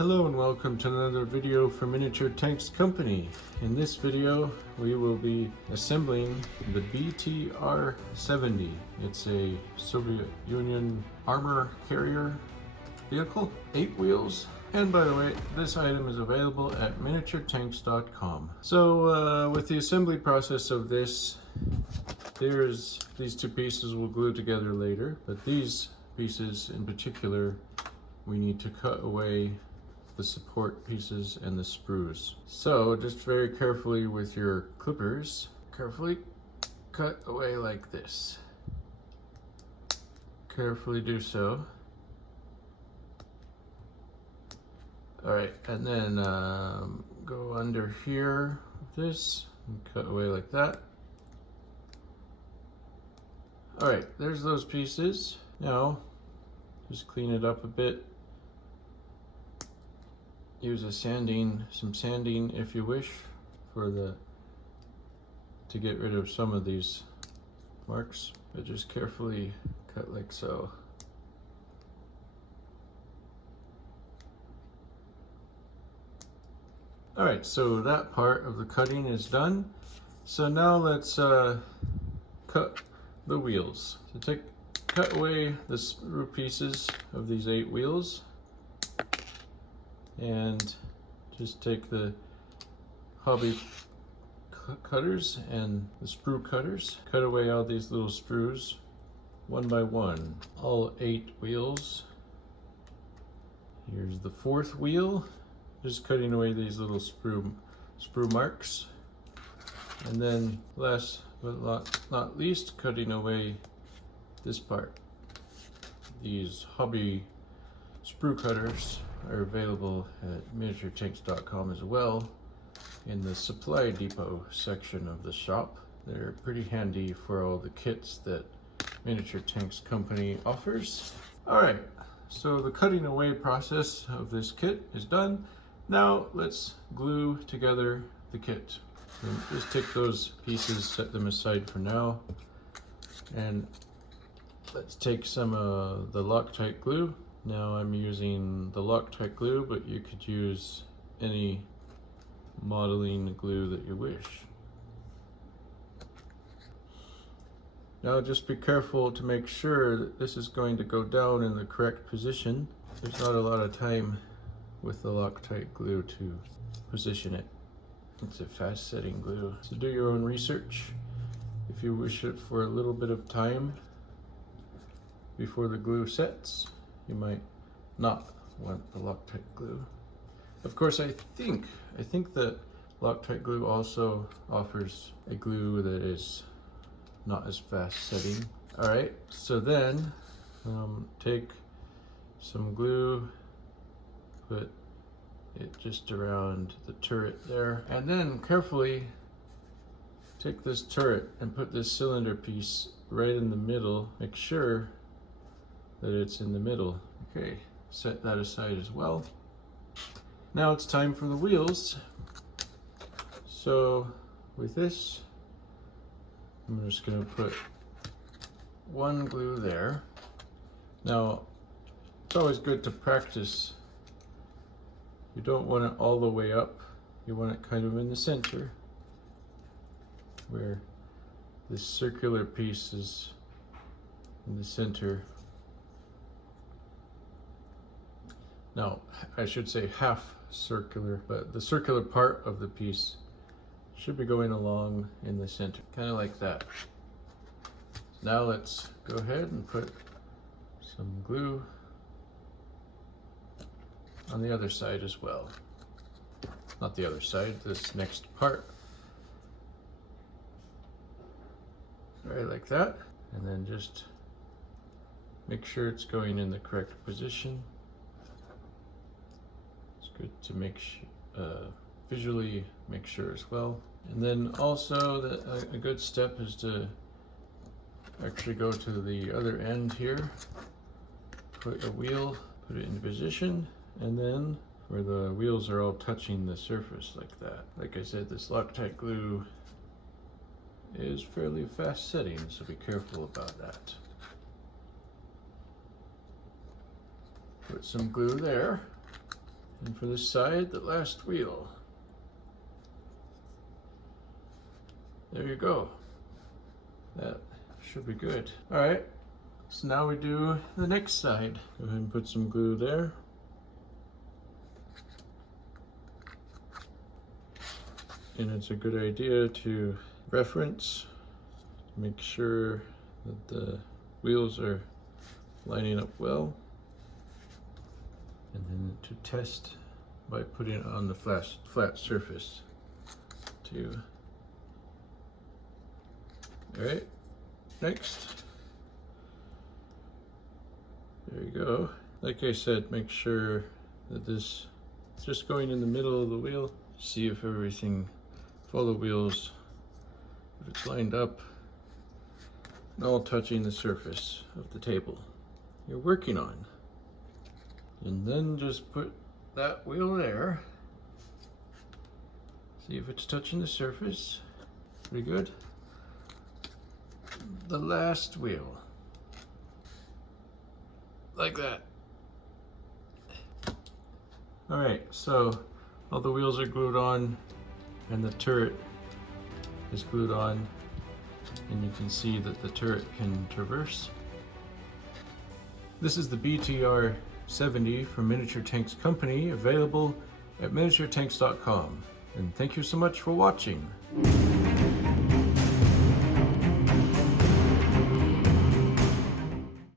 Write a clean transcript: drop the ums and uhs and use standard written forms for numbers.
Hello and welcome to another video from Miniature Tanks Company. In this video we will be assembling the BTR-70. It's a Soviet Union armor carrier vehicle, 8 wheels. And by the way, this item is available at miniaturetanks.com. So with the assembly process of this, these two pieces will glue together later, but these pieces in particular, we need to cut away the support pieces and the sprues. So just very carefully with your clippers, carefully cut away like this. Carefully do so. All right, and then go under here with this and cut away like that. All right, there's those pieces. Now, just clean it up a bit. Use some sanding if you wish to get rid of some of these marks, but just carefully cut like so. All right, so that part of the cutting is done. So now let's cut the wheels. So cut away the sprue pieces of these 8 wheels. And just take the hobby cutters and the sprue cutters, cut away all these little sprues one by one, all 8 wheels. Here's the 4th wheel, just cutting away these little sprue marks. And then last but not least, cutting away this part. These hobby sprue cutters are available at miniaturetanks.com as well in the supply depot section of the shop. They're pretty handy for all the kits that Miniature Tanks Company offers. All right, so the cutting away process of this kit is done. Now let's glue together the kit. And just take those pieces, set them aside for now, and let's take some of the Loctite glue. Now I'm using the Loctite glue, but you could use any modeling glue that you wish. Now just be careful to make sure that this is going to go down in the correct position. There's not a lot of time with the Loctite glue to position it. It's a fast setting glue. So do your own research. If you wish it for a little bit of time before the glue sets, you might not want the Loctite glue. Of course, I think that Loctite glue also offers a glue that is not as fast setting. All right, so then take some glue, put it just around the turret there, and then carefully take this turret and put this cylinder piece right in the middle. Make sure that it's in the middle. Okay, set that aside as well. Now it's time for the wheels. So with this, I'm just gonna put one glue there. Now, it's always good to practice. You don't want it all the way up. You want it kind of in the center, where this circular piece is in the center. Now, I should say half circular, but the circular part of the piece should be going along in the center, kind of like that. Now let's go ahead and put some glue on the other side as well. Not the other side, this next part. Right like that. And then just make sure it's going in the correct position. Good to visually make sure as well. And then also a good step is to actually go to the other end here, put a wheel, put it into position, and then where the wheels are all touching the surface like that. Like I said, this Loctite glue is fairly fast setting, so be careful about that. Put some glue there. And for this side, the last wheel. There you go. That should be good. All right, so now we do the next side. Go ahead and put some glue there. And it's a good idea to reference, make sure that the wheels are lining up well. And then to test by putting it on the flat surface too. All right, next. There you go. Like I said, make sure that this is just going in the middle of the wheel. See if everything, if all the wheels, if it's lined up and all touching the surface of the table you're working on. And then just put that wheel there. See if it's touching the surface. Pretty good. The last wheel. Like that. Alright, so all the wheels are glued on and the turret is glued on, and you can see that the turret can traverse. This is the BTR-70 from Miniature Tanks Company, available at miniaturetanks.com. And thank you so much for watching.